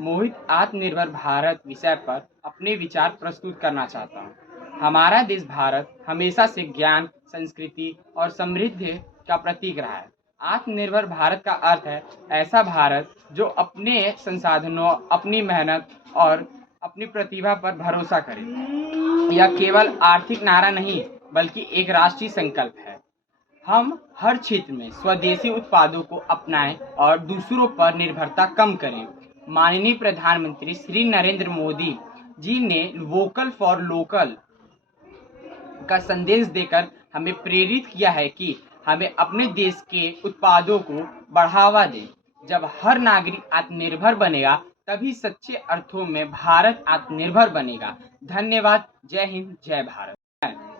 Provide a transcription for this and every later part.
मोहित आत्मनिर्भर भारत विषय पर अपने विचार प्रस्तुत करना चाहता हूँ। हमारा देश भारत हमेशा से ज्ञान, संस्कृति और समृद्धि का प्रतीक रहा है। आत्मनिर्भर भारत का अर्थ है ऐसा भारत जो अपने संसाधनों, अपनी मेहनत और अपनी प्रतिभा पर भरोसा करे। यह केवल आर्थिक नारा नहीं बल्कि एक राष्ट्रीय संकल्प है। हम हर क्षेत्र में स्वदेशी उत्पादों को अपनाएं और दूसरों पर निर्भरता कम करें। माननीय प्रधानमंत्री श्री नरेंद्र मोदी जी ने वोकल फॉर लोकल का संदेश देकर हमें प्रेरित किया है कि हमें अपने देश के उत्पादों को बढ़ावा दें। जब हर नागरिक आत्मनिर्भर बनेगा तभी सच्चे अर्थों में भारत आत्मनिर्भर बनेगा। धन्यवाद। जय हिंद, जय भारत।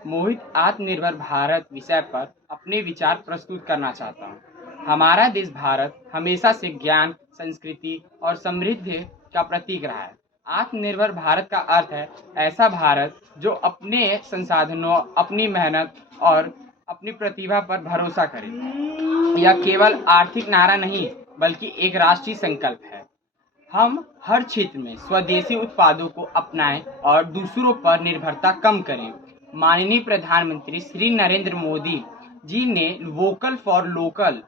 मोहित आत्मनिर्भर भारत विषय पर अपने विचार प्रस्तुत करना चाहता हूँ। हमारा देश भारत हमेशा से ज्ञान, संस्कृति और समृद्धि का प्रतीक रहा है। आत्मनिर्भर भारत का अर्थ है ऐसा भारत जो अपने संसाधनों, अपनी मेहनत और अपनी प्रतिभा पर भरोसा करे। यह केवल आर्थिक नारा नहीं बल्कि एक राष्ट्रीय संकल्प है। हम हर क्षेत्र में स्वदेशी उत्पादों को अपनाएं और दूसरों पर निर्भरता कम करें। माननीय प्रधानमंत्री श्री नरेंद्र मोदी जी ने वोकल फॉर लोकल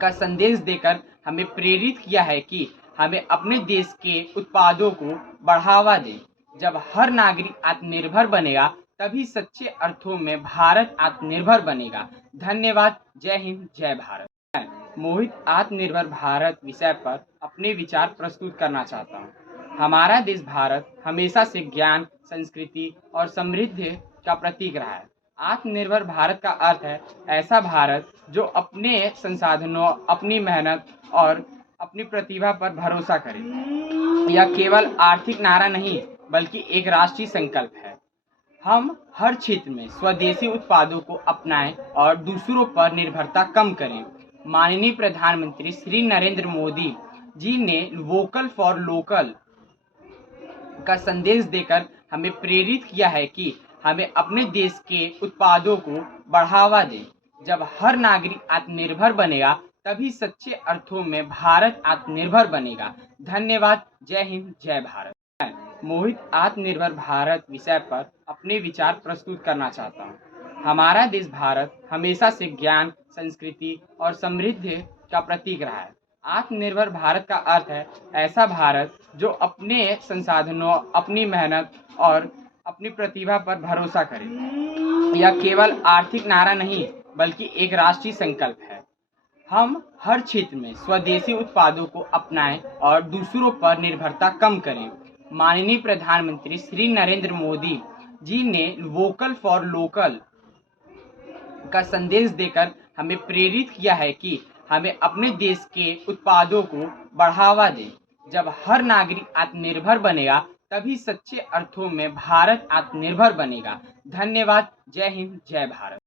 का संदेश देकर हमें प्रेरित किया है कि हमें अपने देश के उत्पादों को बढ़ावा दें। जब हर नागरिक आत्मनिर्भर बनेगा तभी सच्चे अर्थों में भारत आत्मनिर्भर बनेगा। धन्यवाद। जय हिंद, जय भारत। मोहित आत्मनिर्भर भारत विषय पर अपने विचार प्रस्तुत करना चाहता हूँ। हमारा देश भारत हमेशा से ज्ञान, संस्कृति और समृद्धि का प्रतीक रहा है। आत्मनिर्भर भारत का अर्थ है ऐसा भारत जो अपने संसाधनों, अपनी मेहनत और अपनी प्रतिभा पर भरोसा करे। यह केवल आर्थिक नारा नहीं बल्कि एक राष्ट्रीय संकल्प है। हम हर क्षेत्र में स्वदेशी उत्पादों को अपनाएं और दूसरों पर निर्भरता कम करें। माननीय प्रधानमंत्री श्री नरेंद्र मोदी जी ने वोकल फॉर लोकल का संदेश देकर हमें प्रेरित किया है कि हमें अपने देश के उत्पादों को बढ़ावा दें। जब हर नागरिक आत्मनिर्भर बनेगा तभी सच्चे अर्थों में भारत आत्मनिर्भर बनेगा। धन्यवाद। जय हिंद, जय भारत। मोहित आत्मनिर्भर भारत विषय पर अपने विचार प्रस्तुत करना चाहता हूँ। हमारा देश भारत हमेशा से ज्ञान, संस्कृति और समृद्धि का प्रतीक रहा है। आत्मनिर्भर भारत का अर्थ है ऐसा भारत जो अपने संसाधनों, अपनी मेहनत और अपनी प्रतिभा पर भरोसा करे। यह केवल आर्थिक नारा नहीं बल्कि एक राष्ट्रीय संकल्प है। हम हर क्षेत्र में स्वदेशी उत्पादों को अपनाएं और दूसरों पर निर्भरता कम करें। माननीय प्रधानमंत्री श्री नरेंद्र मोदी जी ने वोकल फॉर लोकल का संदेश देकर हमें प्रेरित किया है कि हमें अपने देश के उत्पादों को बढ़ावा दें। जब हर नागरिक आत्मनिर्भर बनेगा तभी सच्चे अर्थों में भारत आत्मनिर्भर बनेगा। धन्यवाद। जय हिंद, जय भारत।